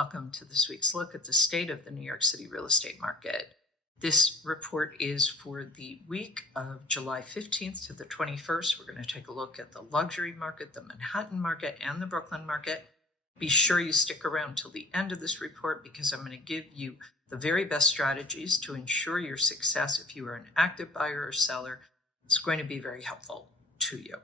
Welcome to this week's look at the state of the New York City real estate market. This report is for the week of July 15th to the 21st. We're going to take a look at the luxury market, the Manhattan market, and the Brooklyn market. Be sure you stick around till the end of this report because I'm going to give you the very best strategies to ensure your success if you are an active buyer or seller. It's going to be very helpful to you.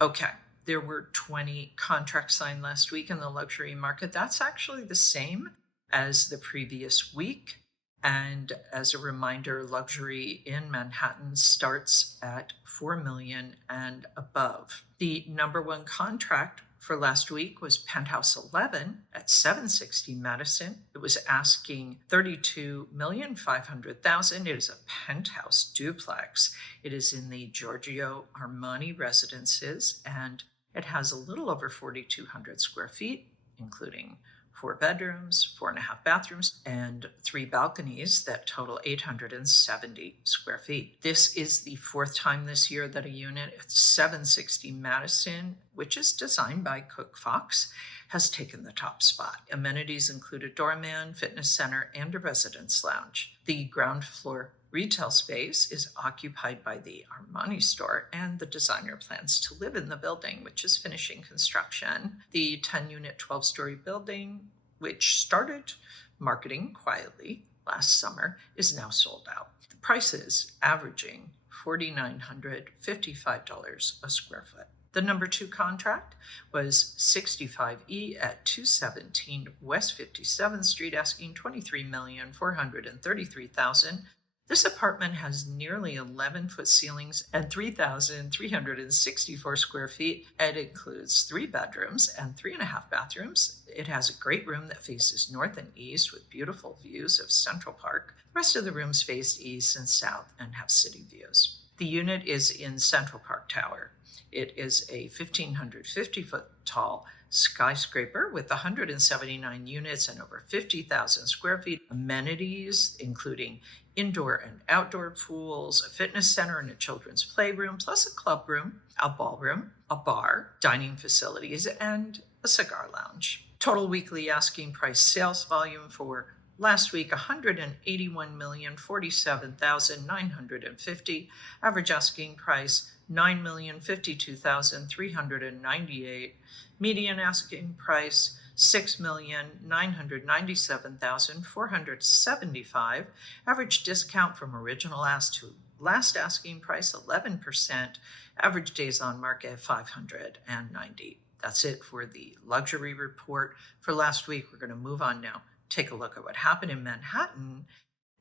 Okay, there were 20 contracts signed last week in the luxury market. That's actually the same as the previous week. And as a reminder, luxury in Manhattan starts at $4 million and above. The number one contract for last week was Penthouse 11 at 760 Madison. It was asking $32,500,000. It is a penthouse duplex. It is in the Giorgio Armani residences, and it has a little over 4,200 square feet, including 4 bedrooms, 4.5 bathrooms, and 3 balconies that total 870 square feet. This is the 4th time this year that a unit at 760 Madison, which is designed by Cook Fox, has taken the top spot. Amenities include a doorman, fitness center, and a residence lounge. The ground floor retail space is occupied by the Armani store, and the designer plans to live in the building, which is finishing construction. The 10-unit, 12-story building, which started marketing quietly last summer, is now sold out. The prices averaging $4,955 a square foot. The number 2 contract was 65E at 217 West 57th Street, asking $23,433,000. This apartment has nearly 11-foot ceilings and 3,364 square feet. It includes 3 bedrooms and 3.5 bathrooms. It has a great room that faces north and east with beautiful views of Central Park. The rest of the rooms face east and south and have city views. The unit is in Central Park Tower. It is a 1,550-foot tall skyscraper with 179 units and over 50,000 square feet. Amenities including indoor and outdoor pools, a fitness center and a children's playroom, plus a club room, a ballroom, a bar, dining facilities, and a cigar lounge. Total weekly asking price sales volume for last week, $181,047,950. Average asking price, $9,052,398. Median asking price, $6,997,475. Average discount from original ask to last asking price, 11%. Average days on market, 590. That's it for the luxury report for last week. We're going to move on now. Take a look at what happened in Manhattan.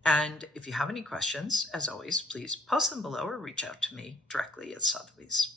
And if you have any questions, as always, please post them below or reach out to me directly at Sotheby's.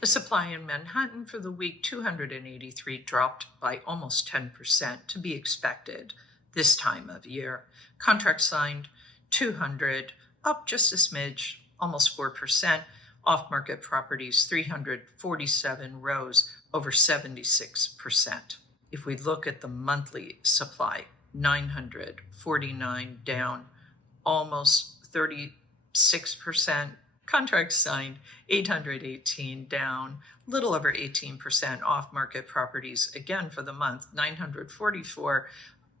The supply in Manhattan for the week, 283, dropped by almost 10%, to be expected this time of year. Contract signed, 200, up just a smidge, almost 4%. Off-market properties, 347, rose over 76%. If we look at the monthly supply, 949, down almost 36%. Contracts signed, 818, down a little over 18%. Off-market properties, again for the month, 944,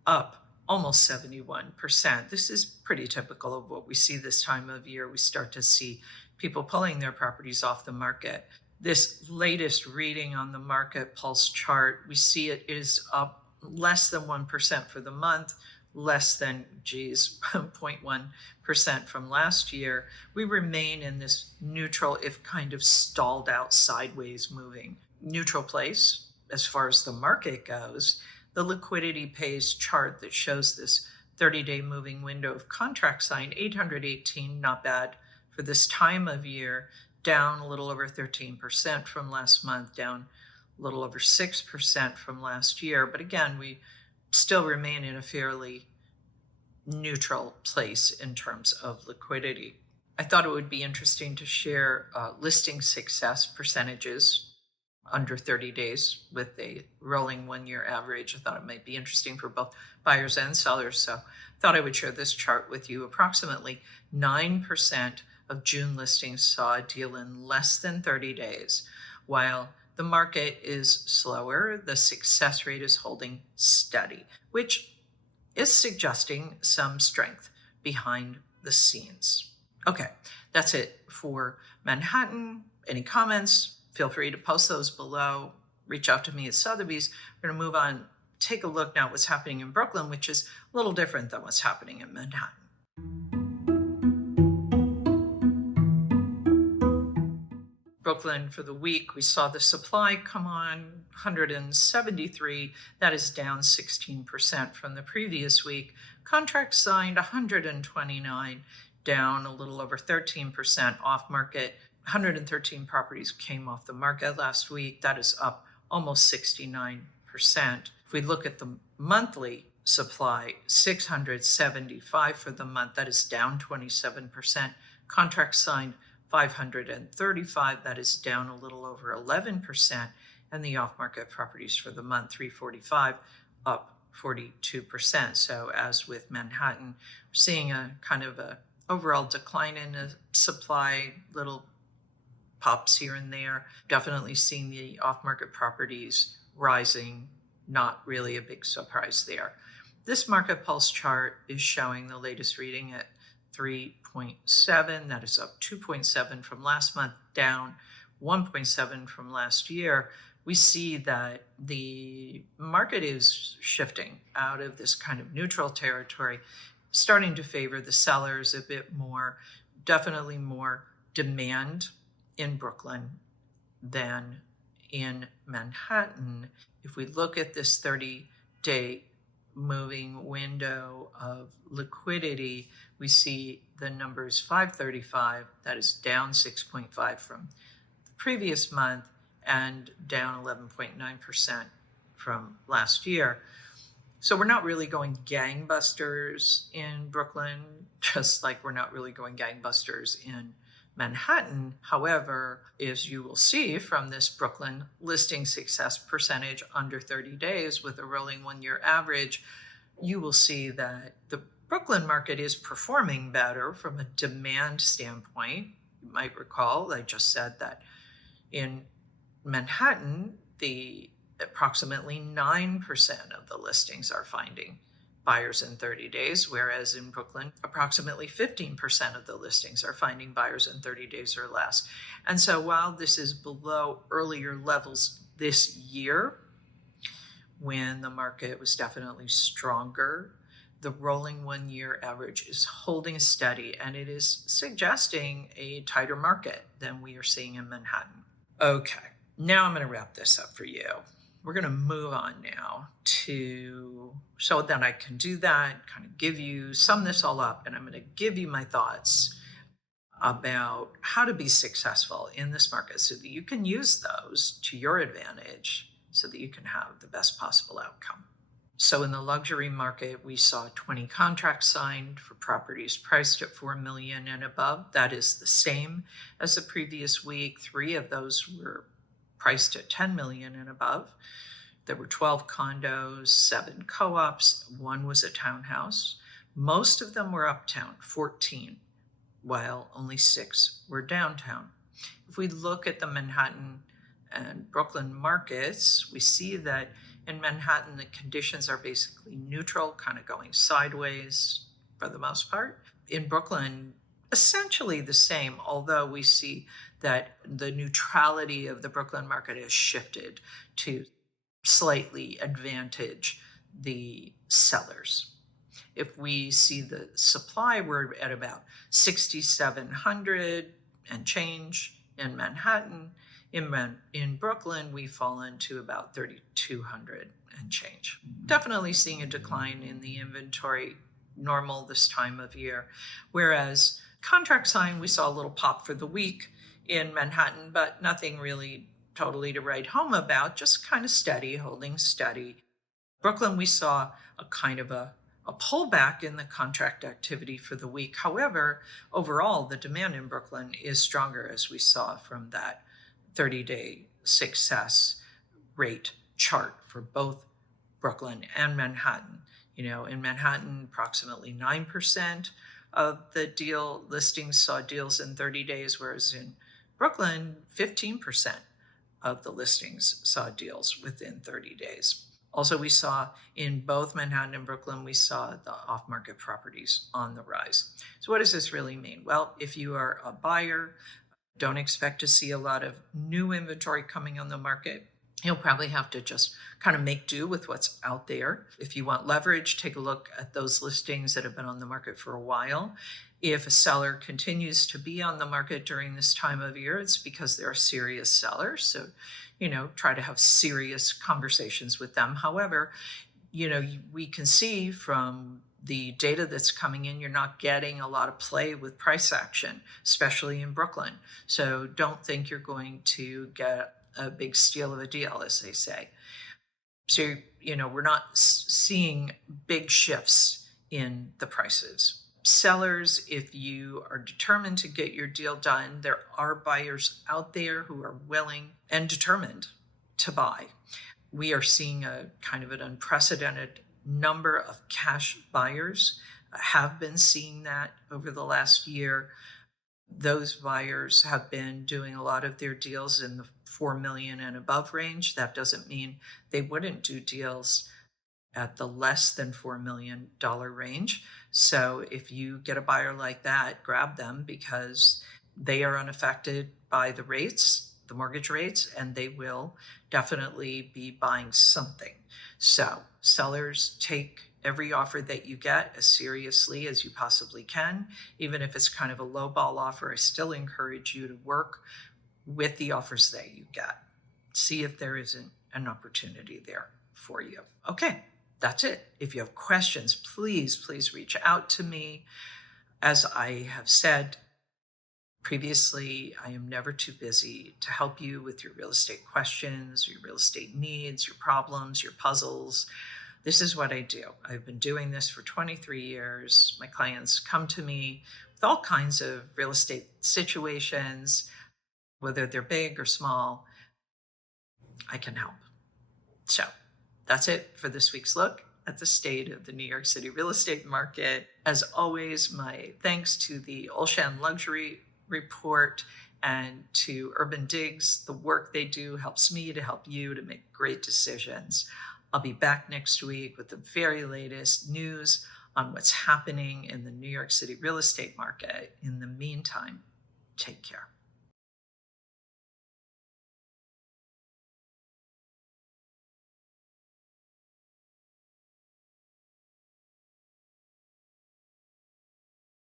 up almost 71%. This is pretty typical of what we see this time of year. We start to see people pulling their properties off the market. This latest reading on the Market Pulse chart, we see it is up less than 1% for the month, less than 0.1% from last year. We remain in this neutral, if kind of stalled out sideways moving neutral place as far as the market goes. The Liquidity Pace chart that shows this 30-day moving window of contract signed, 818, not bad for this time of year, down a little over 13% from last month, down a little over 6% from last year. But again, we still remain in a fairly neutral place in terms of liquidity. I thought it would be interesting to share listing success percentages under 30 days with a rolling 1-year average. I thought it might be interesting for both buyers and sellers, so I thought I would share this chart with you. Approximately 9% of June listings saw a deal in less than 30 days. While the market is slower, the success rate is holding steady, which is suggesting some strength behind the scenes. Okay, that's it for Manhattan. Any comments? Feel free to post those below. Reach out to me at Sotheby's. We're going to move on, take a look now at what's happening in Brooklyn, which is a little different than what's happening in Manhattan. Brooklyn for the week, we saw the supply come on 173. That is down 16% from the previous week. Contracts signed 129, down a little over 13% off market. 113 properties came off the market last week. That is up almost 69%. If we look at the monthly supply, 675 for the month. That is down 27%. Contracts signed 535, that is down a little over 11%, and the off-market properties for the month, 345, up 42%. So as with Manhattan, we're seeing a kind of a overall decline in the supply, little pops here and there. Definitely seeing the off-market properties rising, not really a big surprise there. This market pulse chart is showing the latest reading at 3.7. That is up 2.7 from last month, down 1.7 from last year. We see that the market is shifting out of this kind of neutral territory, starting to favor the sellers a bit more. Definitely more demand in Brooklyn than in Manhattan. If we look at this 30-day moving window of liquidity, we see the numbers 535, that is down 6.5 from the previous month and down 11.9% from last year. So we're not really going gangbusters in Brooklyn, just like we're not really going gangbusters in Manhattan. However, as you will see from this Brooklyn listing success percentage under 30 days with a rolling 1-year average, you will see that the Brooklyn market is performing better from a demand standpoint. You might recall I just said that in Manhattan, the approximately 9% of the listings are finding buyers in 30 days, whereas in Brooklyn, approximately 15% of the listings are finding buyers in 30 days or less. And so while this is below earlier levels this year, when the market was definitely stronger, the rolling 1-year average is holding steady, and it is suggesting a tighter market than we are seeing in Manhattan. Okay, now I'm going to wrap this up for you. We're going to move on now to, so that I can do that, kind of give you, sum this all up, and I'm going to give you my thoughts about how to be successful in this market so that you can use those to your advantage so that you can have the best possible outcome. So in the luxury market, we saw 20 contracts signed for properties priced at $4 million and above. That is the same as the previous week. 3 of those were priced at $10 million and above. There were 12 condos, 7 co-ops, 1 was a townhouse. Most of them were uptown, 14, while only 6 were downtown. If we look at the Manhattan and Brooklyn markets, we see that in Manhattan, the conditions are basically neutral, kind of going sideways for the most part. In Brooklyn, essentially the same, although we see that the neutrality of the Brooklyn market has shifted to slightly advantage the sellers. If we see the supply, we're at about 6,700 and change in Manhattan. In Brooklyn, we fall into about 3,200 and change. Definitely seeing a decline in the inventory, normal this time of year. Whereas contract sign, we saw a little pop for the week in Manhattan, but nothing really totally to write home about, just kind of steady, holding steady. Brooklyn, we saw a kind of a pullback in the contract activity for the week. However, overall, the demand in Brooklyn is stronger, as we saw from that 30-day success rate chart for both Brooklyn and Manhattan. You know, in Manhattan, approximately 9% of the deal listings saw deals in 30 days, whereas in Brooklyn, 15% of the listings saw deals within 30 days. Also, we saw in both Manhattan and Brooklyn, we saw the off-market properties on the rise. So what does this really mean? Well, if you are a buyer, don't expect to see a lot of new inventory coming on the market. You'll probably have to just kind of make do with what's out there. If you want leverage, take a look at those listings that have been on the market for a while. If a seller continues to be on the market during this time of year, it's because they're serious sellers. So, try to have serious conversations with them. However, we can see from the data that's coming in, you're not getting a lot of play with price action, especially in Brooklyn. So don't think you're going to get a big steal of a deal, as they say. So, we're not seeing big shifts in the prices. Sellers, if you are determined to get your deal done, there are buyers out there who are willing and determined to buy. We are seeing a kind of an unprecedented number of cash buyers. Have been seeing that over the last year. Those buyers have been doing a lot of their deals in the $4 million and above range. That doesn't mean they wouldn't do deals at the less than $4 million range. So if you get a buyer like that, grab them, because they are unaffected by the rates, the mortgage rates, and they will definitely be buying something. So sellers, take every offer that you get as seriously as you possibly can. Even if it's kind of a lowball offer, I still encourage you to work with the offers that you get. See if there isn't an opportunity there for you. Okay, that's it. If you have questions, please reach out to me. As I have said previously, I am never too busy to help you with your real estate questions, your real estate needs, your problems, your puzzles. This is what I do. I've been doing this for 23 years. My clients come to me with all kinds of real estate situations, whether they're big or small. I can help. So that's it for this week's look at the state of the New York City real estate market. As always, my thanks to the Olshan Luxury Report and to Urban Digs. The work they do helps me to help you to make great decisions. I'll be back next week with the very latest news on what's happening in the New York City real estate market. In the meantime, take care.